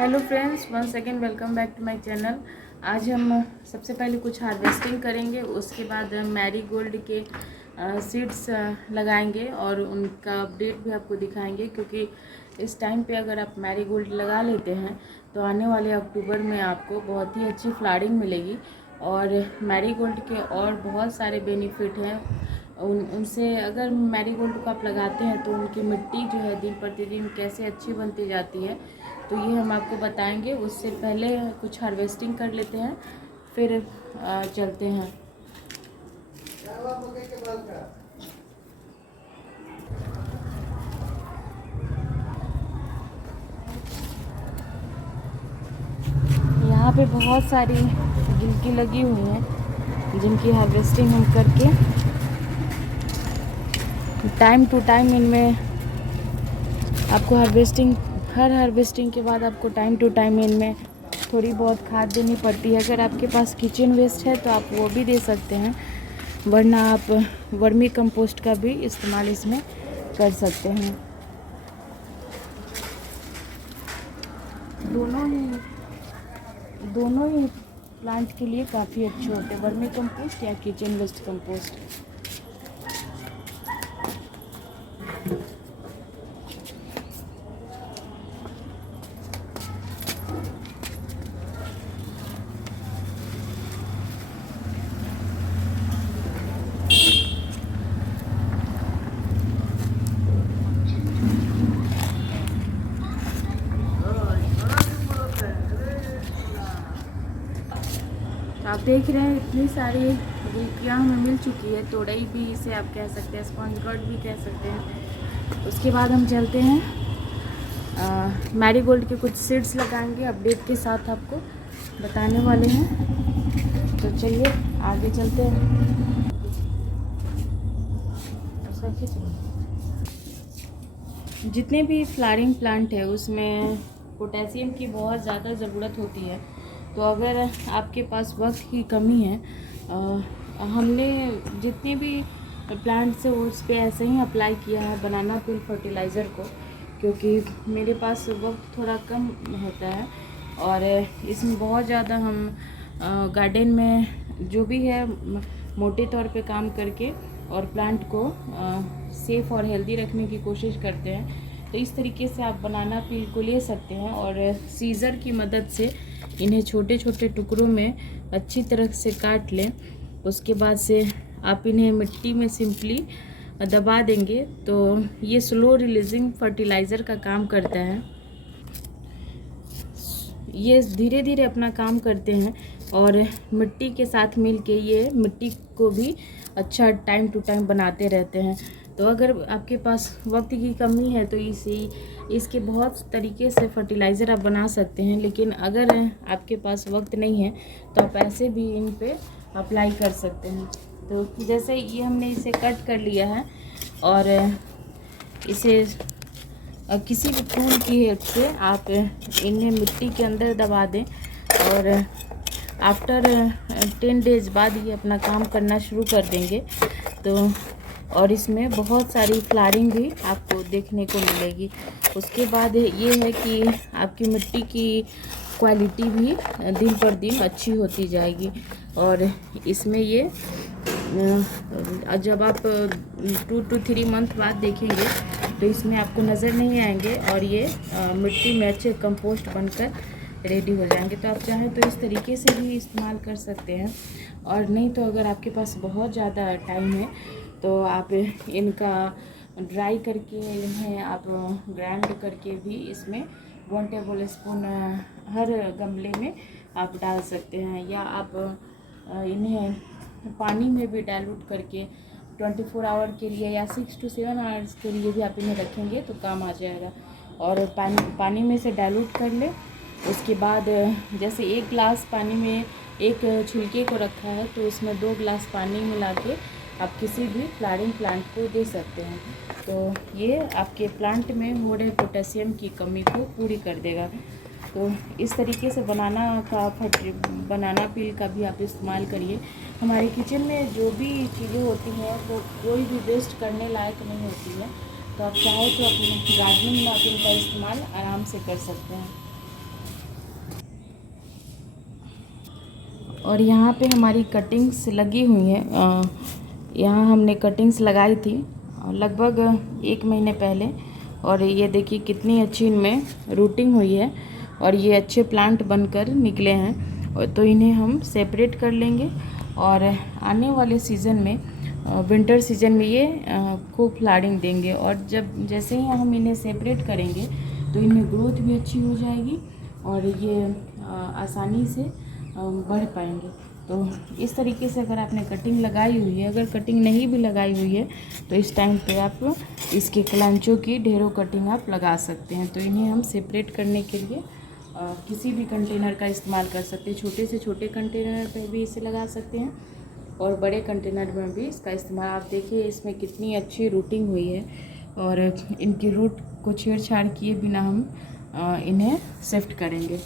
Hello friends, one second welcome back to my channel. आज हम सबसे पहले कुछ हार्वेस्टिंग करेंगे, उसके बाद मैरीगोल्ड के सीड्स लगाएंगे और उनका अपडेट भी आपको दिखाएंगे। क्योंकि इस टाइम पे अगर आप मैरीगोल्ड लगा लेते हैं तो आने वाले अक्टूबर में आपको बहुत ही अच्छी फ्लावरिंग मिलेगी। और मैरीगोल्ड के और बहुत सारे बेनिफिट हैं। उनसे अगर मैरीगोल्ड को आप लगाते हैं तो उनकी मिट्टी जो है दिन प्रतिदिन कैसे अच्छी बनती जाती है, तो ये हम आपको बताएंगे। उससे पहले कुछ हार्वेस्टिंग कर लेते हैं, फिर चलते हैं। यहाँ पे बहुत सारी गिलकी लगी हुई हैं जिनकी हार्वेस्टिंग हम करके टाइम टू टाइम इनमें आपको हर हार्वेस्टिंग के बाद आपको टाइम टू टाइम इनमें थोड़ी बहुत खाद देनी पड़ती है। अगर आपके पास किचन वेस्ट है तो आप वो भी दे सकते हैं, वरना आप वर्मी कंपोस्ट का भी इस्तेमाल इसमें कर सकते हैं। दोनों ही प्लांट के लिए काफ़ी अच्छे होते हैं, वर्मी कंपोस्ट या किचन वेस्ट कंपोस्ट। आप देख रहे हैं इतनी सारी गिलकियाँ हमें मिल चुकी है। तोड़ई भी इसे आप कह सकते हैं, स्पॉन्ज गॉड भी कह सकते हैं। उसके बाद हम चलते हैं मैरीगोल्ड के कुछ सीड्स लगाएंगे, अपडेट के साथ आपको बताने वाले हैं। तो चलिए आगे चलते हैं। जितने भी फ्लावरिंग प्लांट है उसमें पोटेशियम की बहुत ज़्यादा ज़रूरत होती है। तो अगर आपके पास वक्त की कमी है, हमने जितने भी प्लांट्स है उस पर ऐसे ही अप्लाई किया है बनाना पील फर्टिलाइज़र को, क्योंकि मेरे पास वक्त थोड़ा कम होता है। और इसमें बहुत ज़्यादा हम गार्डन में जो भी है मोटे तौर पे काम करके और प्लांट को सेफ़ और हेल्दी रखने की कोशिश करते हैं। तो इस तरीके से आप बनाना पील को ले सकते हैं और सीज़र की मदद से इन्हें छोटे छोटे टुकड़ों में अच्छी तरह से काट लें। उसके बाद से आप इन्हें मिट्टी में सिंपली दबा देंगे तो ये स्लो रिलीजिंग फर्टिलाइज़र का काम करता है। ये धीरे धीरे अपना काम करते हैं और मिट्टी के साथ मिलके ये मिट्टी को भी अच्छा टाइम टू टाइम बनाते रहते हैं। तो अगर आपके पास वक्त की कमी है तो इसके बहुत तरीके से फर्टिलाइज़र आप बना सकते हैं, लेकिन अगर आपके पास वक्त नहीं है तो आप ऐसे भी इन पे अप्लाई कर सकते हैं। तो जैसे ये हमने इसे कट कर लिया है और इसे किसी भी टूल की हेल्प से आप इन्हें मिट्टी के अंदर दबा दें और आफ्टर 10 डेज बाद ये अपना काम करना शुरू कर देंगे। तो और इसमें बहुत सारी फ्लावरिंग भी आपको देखने को मिलेगी। उसके बाद ये है कि आपकी मिट्टी की क्वालिटी भी दिन पर दिन अच्छी होती जाएगी। और इसमें ये जब आप 2 to 3 मंथ बाद देखेंगे तो इसमें आपको नज़र नहीं आएंगे और ये मिट्टी में अच्छे कंपोस्ट बनकर रेडी हो जाएंगे। तो आप चाहें तो इस तरीके से भी इस्तेमाल कर सकते हैं, और नहीं तो अगर आपके पास बहुत ज़्यादा टाइम है तो आप इनका ड्राई करके इन्हें आप ग्राइंड करके भी इसमें 1 टेबल स्पून हर गमले में आप डाल सकते हैं, या आप इन्हें पानी में भी डाइल्यूट करके 24 आवर के लिए या 6 to 7 आवर्स के लिए भी आप इन्हें रखेंगे तो काम आ जाएगा। और पानी में से डाइल्यूट कर लें। उसके बाद जैसे 1 गिलास पानी में एक छिलके को रखा है तो इसमें 2 गिलास पानी मिला के आप किसी भी फ्लावरिंग प्लांट को दे सकते हैं। तो ये आपके प्लांट में हो रहे पोटेशियम की कमी को पूरी कर देगा। तो इस तरीके से बनाना पील का भी आप इस्तेमाल करिए। हमारे किचन में जो भी चीज़ें होती हैं वो कोई भी वेस्ट करने लायक नहीं होती है, तो आप चाहे तो अपने गार्डनिंग में आप इनका इस्तेमाल आराम से कर सकते हैं। और यहाँ पे हमारी कटिंग्स लगी हुई हैं। यहाँ हमने कटिंग्स लगाई थी लगभग 1 महीने पहले, और ये देखिए कितनी अच्छी इनमें रूटिंग हुई है और ये अच्छे प्लांट बनकर निकले हैं। और तो इन्हें हम सेपरेट कर लेंगे और आने वाले सीज़न में, विंटर सीज़न में ये खूब फ्लावरिंग देंगे। और जब जैसे ही हम इन्हें सेपरेट करेंगे तो इनमें ग्रोथ भी अच्छी हो जाएगी और ये आसानी से बढ़ पाएंगे। तो इस तरीके से अगर आपने कटिंग लगाई हुई है, अगर कटिंग नहीं भी लगाई हुई है तो इस टाइम पे आप इसके कलांचों की ढेरों कटिंग आप लगा सकते हैं। तो इन्हें हम सेपरेट करने के लिए किसी भी कंटेनर का इस्तेमाल कर सकते हैं। छोटे से छोटे कंटेनर पे भी इसे लगा सकते हैं और बड़े कंटेनर में भी इसका इस्तेमाल। आप देखिए इसमें कितनी अच्छी रूटिंग हुई है और इनकी रूट को छेड़छाड़ किए बिना हम इन्हें शिफ्ट करेंगे।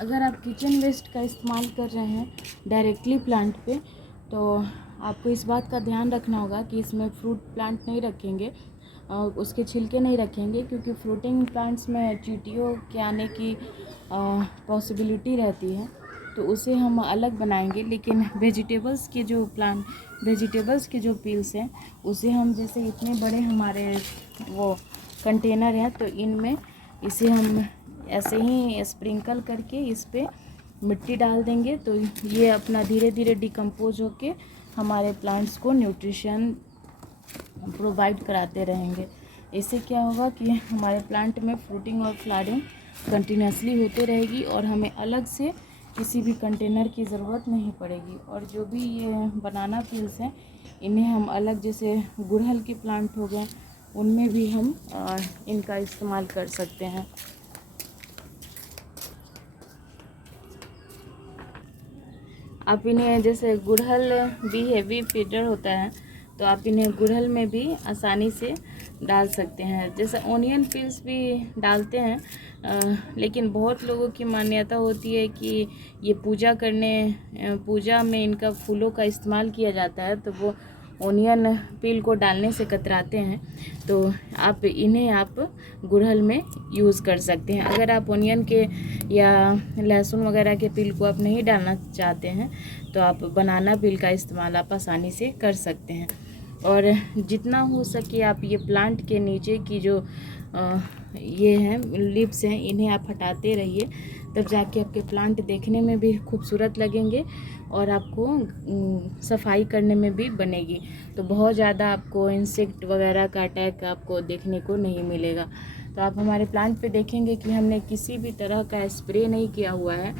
अगर आप किचन वेस्ट का इस्तेमाल कर रहे हैं डायरेक्टली प्लांट पे, तो आपको इस बात का ध्यान रखना होगा कि इसमें फ्रूट प्लांट नहीं रखेंगे, उसके छिलके नहीं रखेंगे, क्योंकि फ्रूटिंग प्लांट्स में चींटियों के आने की पॉसिबिलिटी रहती है। तो उसे हम अलग बनाएंगे। लेकिन वेजिटेबल्स के जो पील्स हैं उसे हम, जैसे इतने बड़े हमारे वो कंटेनर हैं, तो इनमें इसे हम ऐसे ही स्प्रिंकल करके इस पे मिट्टी डाल देंगे। तो ये अपना धीरे धीरे डिकम्पोज होके हमारे प्लांट्स को न्यूट्रिशन प्रोवाइड कराते रहेंगे। इससे क्या होगा कि हमारे प्लांट में फ्रूटिंग और फ्लावरिंग कंटिन्यूसली होते रहेगी और हमें अलग से किसी भी कंटेनर की ज़रूरत नहीं पड़ेगी। और जो भी ये बनाना पील्स हैं इन्हें हम अलग, जैसे गुड़हल के प्लांट हो गए, उनमें भी हम इनका इस्तेमाल कर सकते हैं। आप इन्हें, जैसे गुड़हल भी हेवी फीडर होता है, तो आप इन्हें गुड़हल में भी आसानी से डाल सकते हैं। जैसे ऑनियन पील्स भी डालते हैं, लेकिन बहुत लोगों की मान्यता होती है कि ये पूजा में इनका फूलों का इस्तेमाल किया जाता है, तो वो ऑनियन पील को डालने से कतराते हैं। तो आप गुड़हल में यूज़ कर सकते हैं। अगर आप ऑनियन के या लहसुन वगैरह के पील को आप नहीं डालना चाहते हैं तो आप बनाना पील का इस्तेमाल आप आसानी से कर सकते हैं। और जितना हो सके आप ये प्लांट के नीचे की जो ये हैं लीव्स हैं, इन्हें आप हटाते रहिए, तब जाके आपके प्लांट देखने में भी खूबसूरत लगेंगे और आपको सफाई करने में भी बनेगी। तो बहुत ज़्यादा आपको इंसेक्ट वगैरह का अटैक आपको देखने को नहीं मिलेगा। तो आप हमारे प्लांट पे देखेंगे कि हमने किसी भी तरह का स्प्रे नहीं किया हुआ है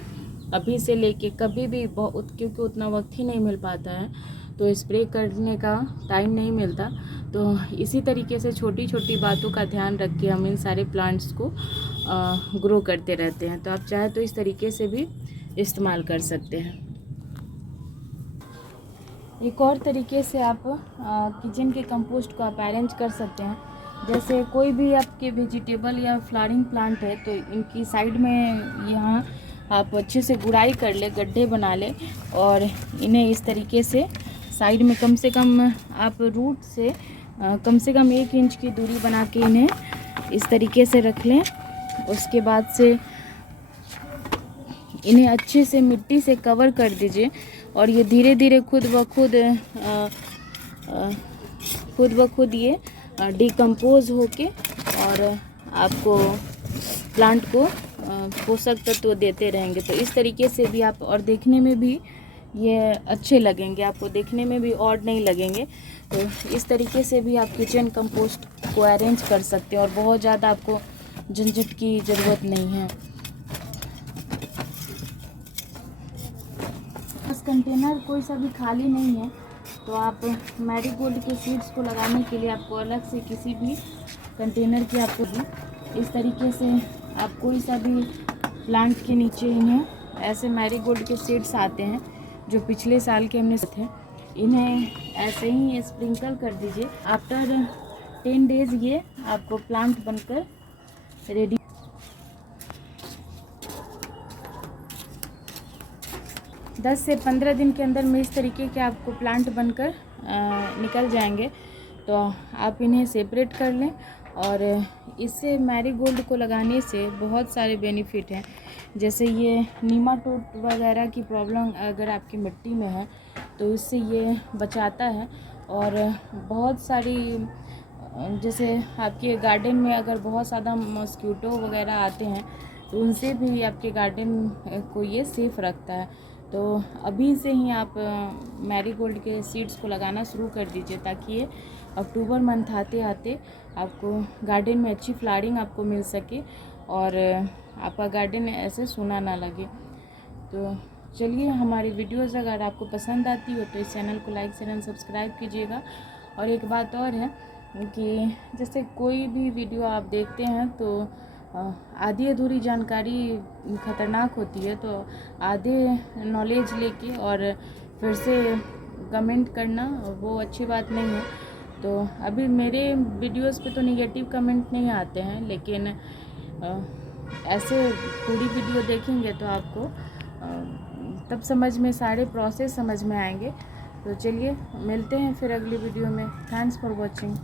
अभी से लेके कभी भी, क्योंकि उतना वक्त ही नहीं मिल पाता है, तो स्प्रे करने का टाइम नहीं मिलता। तो इसी तरीके से छोटी छोटी बातों का ध्यान रख के हम इन सारे प्लांट्स को ग्रो करते रहते हैं। तो आप चाहे तो इस तरीके से भी इस्तेमाल कर सकते हैं। एक और तरीके से आप किचन के कंपोस्ट को आप अरेंज कर सकते हैं। जैसे कोई भी आपके वेजिटेबल या फ्लावरिंग प्लांट है, तो इनकी साइड में यहाँ आप अच्छे से गुड़ाई कर ले, गड्ढे बना ले और इन्हें इस तरीके से साइड में कम से कम आप रूट से कम से कम 1 इंच की दूरी बना के इन्हें इस तरीके से रख लें। उसके बाद से इन्हें अच्छे से मिट्टी से कवर कर दीजिए और ये धीरे धीरे खुद ब खुद ये डिकम्पोज होके और आपको प्लांट को पोषक तत्व देते रहेंगे। तो इस तरीके से भी आप, और देखने में भी ये अच्छे लगेंगे, आपको देखने में भी ऑड नहीं लगेंगे। तो इस तरीके से भी आप किचन कंपोस्ट को अरेंज कर सकते हैं और बहुत ज़्यादा आपको झंझट की ज़रूरत नहीं है। पास कंटेनर कोई सा भी खाली नहीं है तो आप मैरीगोल्ड के सीड्स को लगाने के लिए आपको अलग से किसी भी कंटेनर की आपको इस तरीके से आप कोई सा भी प्लांट के नीचे इन्हें ऐसे मैरीगोल्ड के सीड्स आते हैं जो पिछले साल के हमने थे, इन्हें ऐसे ही स्प्रिंकल कर दीजिए। आफ्टर 10 डेज़ ये आपको प्लांट बनकर रेडी। 10 से 15 दिन के अंदर में इस तरीके के आपको प्लांट बनकर निकल जाएंगे। तो आप इन्हें सेपरेट कर लें और इससे मैरीगोल्ड को लगाने से बहुत सारे बेनिफिट हैं। जैसे ये नीमाटोड वगैरह की प्रॉब्लम अगर आपकी मिट्टी में है तो इससे ये बचाता है। और बहुत सारी जैसे आपके गार्डन में अगर बहुत ज़्यादा मॉस्किटो वगैरह आते हैं तो उनसे भी आपके गार्डन को ये सेफ़ रखता है। तो अभी से ही आप मैरीगोल्ड के सीड्स को लगाना शुरू कर दीजिए ताकि ये अक्टूबर मंथ आते आते आपको गार्डन में अच्छी फ्लावरिंग आपको मिल सके और आपका गार्डन ऐसे सूना ना लगे। तो चलिए, हमारी वीडियोज़ अगर आपको पसंद आती हो तो इस चैनल को लाइक शेयर एंड सब्सक्राइब कीजिएगा। और एक बात और है कि जैसे कोई भी वीडियो आप देखते हैं तो आधी अधूरी जानकारी ख़तरनाक होती है, तो आधे नॉलेज लेके और फिर से कमेंट करना वो अच्छी बात नहीं है। तो अभी मेरे वीडियोस पे तो नेगेटिव कमेंट नहीं आते हैं, लेकिन ऐसे पूरी वीडियो देखेंगे तो आपको तब समझ में सारे प्रोसेस समझ में आएंगे। तो चलिए मिलते हैं फिर अगली वीडियो में। Thanks for watching.